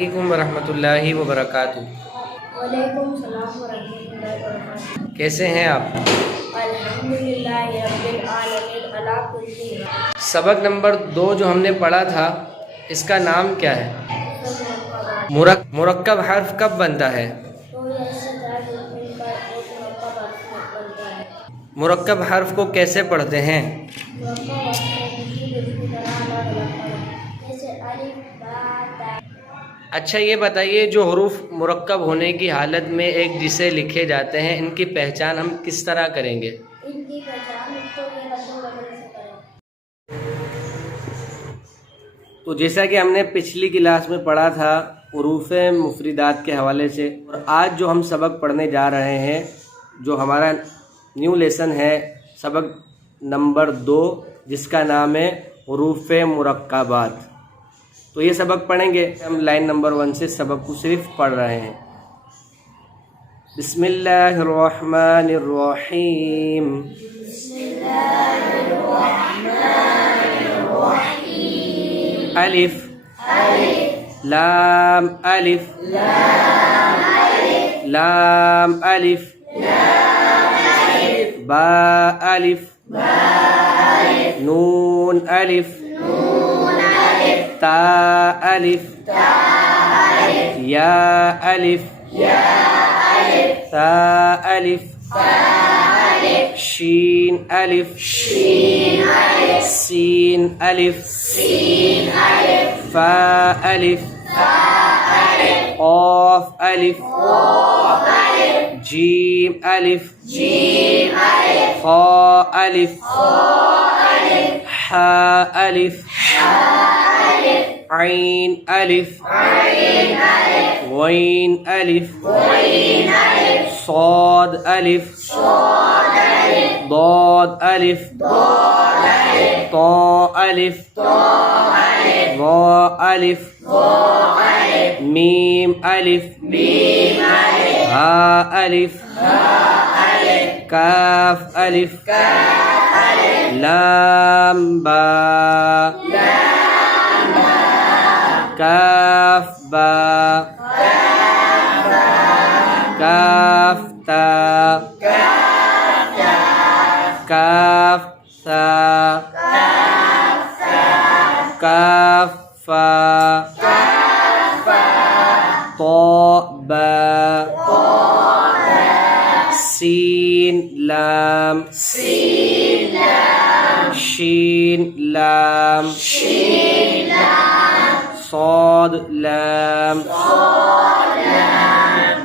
अलैकुम वरहमतुल्लाहि वबरकातुहू। वालेकुम सलाम वरहमतुल्लाहि वबरकातुहू। कैसे हैं आप? अल्हम्दुलिल्लाहि रब्बिल आलमीन अला कुल्ली हाल। सबक नंबर 2 जो हमने पढ़ा था इसका नाम क्या है? मुरक्कब हर्फ कब बनता है? तो ऐसे चार मिलकर एक मुरक्कब अर्थ बनता है। मुरक्कब हर्फ को कैसे पढ़ते हैं? मुरक्कब अर्थ को दूसरी तरह अलग अलग पढ़ें, जैसे अलिफ बा ता। अच्छा ये बताइए, जो हरूफ मुरक्कब होने की हालत में एक जिसे लिखे जाते हैं, इनकी पहचान हम किस तरह करेंगे? इनकी पहचान तो ये रद्दो बदल से करें। तो जैसा कि हमने पिछली क्लास में पढ़ा था हरूफ मुफरिदात के हवाले से, और आज जो हम सबक पढ़ने जा रहे हैं, जो हमारा न्यू लेसन है सबक नंबर 2, जिसका नाम है हरूफ मुरक्कबात। तो ये सबक पढ़ेंगे। हम लाइन नंबर 1 से सबक को सिर्फ पढ़ रहे हैं। बिस्मिल्लाहिर्रहमानिर्रहीम। अलिफ लाम अलिफ लाम अलिफ बा अलिफ नून अलिफ ता अलिफ या अलिफ ता अलिफ शीन अलिफ सीन अलिफ फा अलिफ ऑफ अलिफ जीम अलिफ खा अलिफ हा अलिफ आइन अलिफ गैन अलिफ صاد अलिफ ضاد अलिफ طا अलिफ ظا अलिफ मीम अलिफ हा अलिफ काफ अलिफ लाम बा काफ बा काफ ता काफ सा काफ फा तो बा सीन लाम शीन लाम صاد لام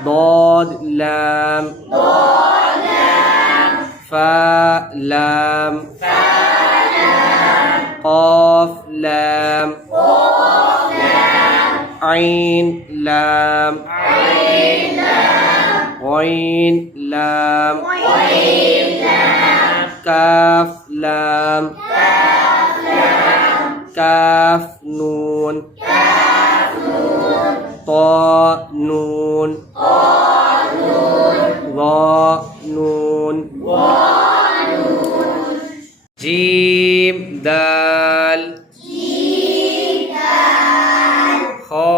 ضاد لام فا لام قاف لام عين لام غين لام كاف لام كاف نون طا نون ظا نون जीम दाल खा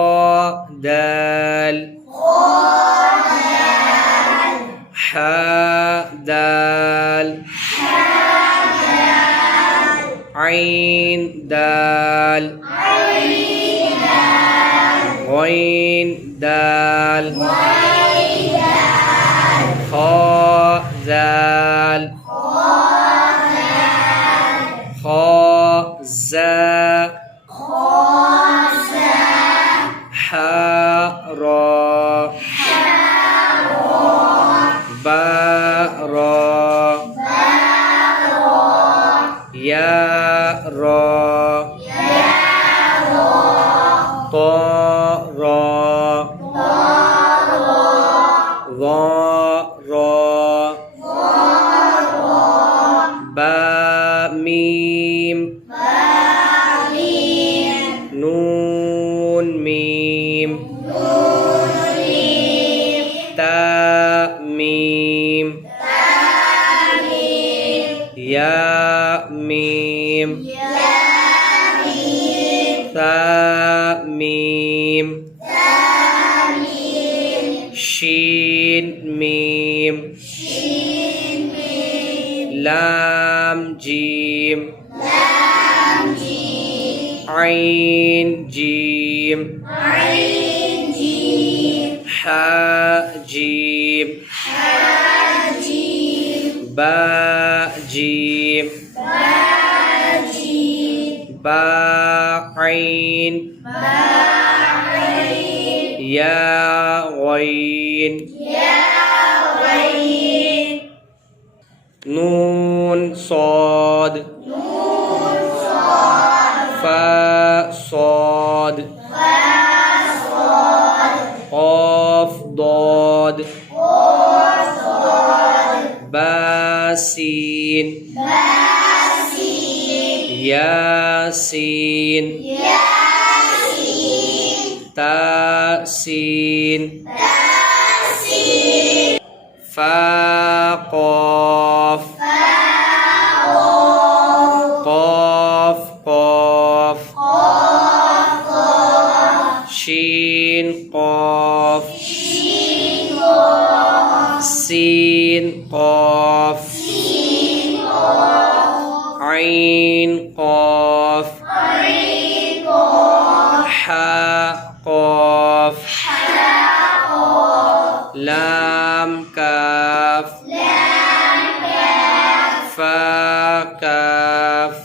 दाल हा दाल आइन दाल गैन दाल खा दाल या मीम सा मीम عين جيم حاء جيم باء جيم باء عين يا غين نون صاد فاء صاد قاف ضاد با سين ياسين تا سين فا قاف قاف قاف شين قاف سين قاف عين قاف حاء قاف لام كاف فا كاف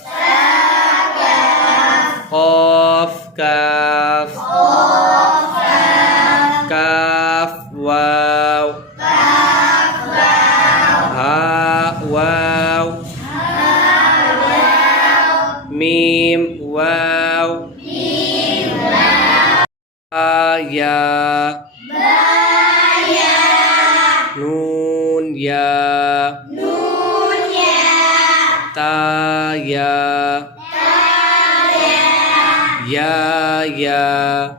قاف كاف كاف واو هاء واو ميم واو يا نون يا تا يا يا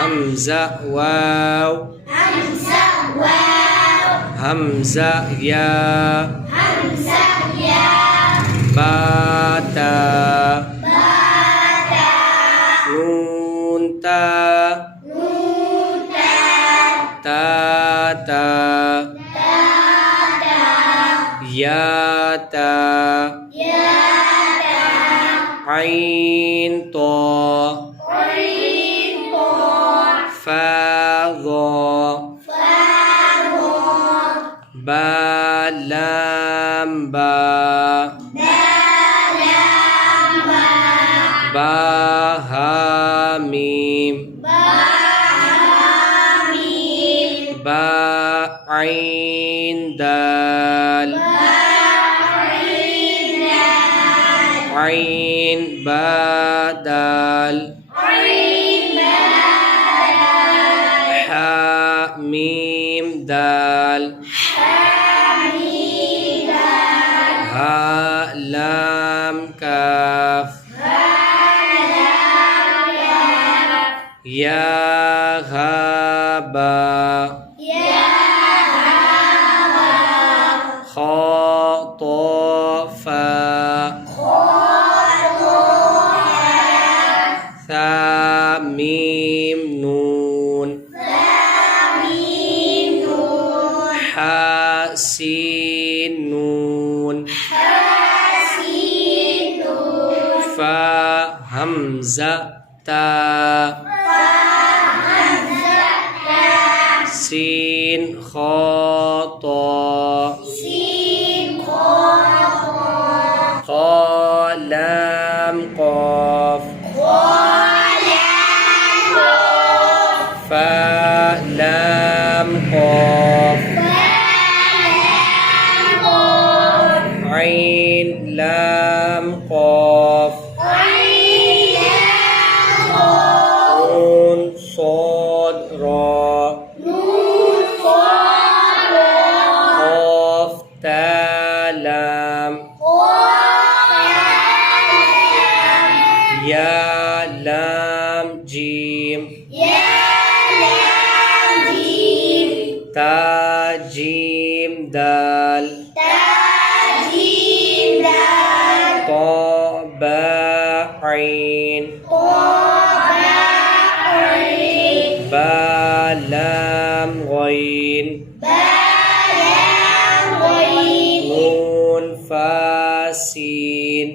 همزة واو همزة يا باتا نون تا تا يا تا عين طا فا ضا با لام با با ها ميم با عين دال عين با دال حاء ميم دال ها لام كاف يا ها با خا طا فا ثا ميم نون حاء سين نون فا همزة تا سين خا طا قا لام قاف فا لام قاف عين لام قاف نون صاد را قاف تا لام يا لام جيم تا جيم دال طا با عين با لام غين نون فا سين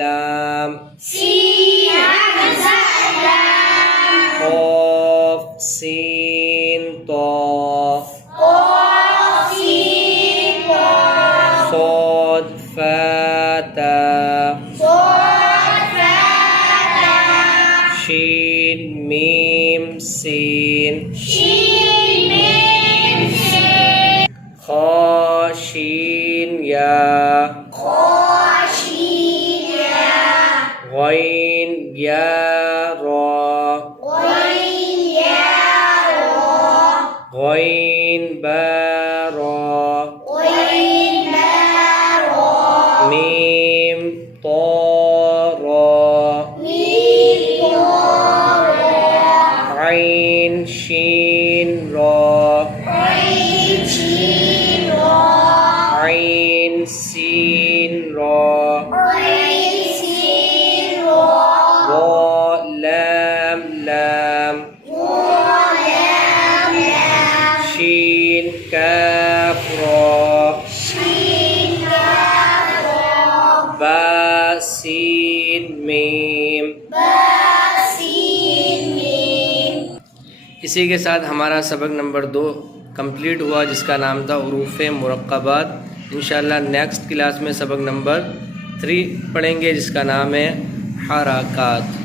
लाम सीन हमजा लाम क़ाफ सीन तो क़ाफ सीन ता صاد فا تا صاد फा ता शीन मीम सीन शीन मीम सीन खा शीन या ख़ाशीन या गैन या रा गैन या रा गैन बा रा गैन बा रा मीम तो रा मीम ता रा ऐन शीन रा ऐन शीन रा ऐन सीन रा ऐन सीन रा वा लाम लाम वा लाम लाम शीन काफ रा शीन काफ रा बा सीन मीम। बा सीन मीम। इसी के साथ हमारा सबक नंबर 2 कंप्लीट हुआ, जिसका नाम था हुरूफ़ मुरक्कबात। इंशाअल्लाह नेक्स्ट क्लास में सबक नंबर 3 पढ़ेंगे, जिसका नाम है हरकात।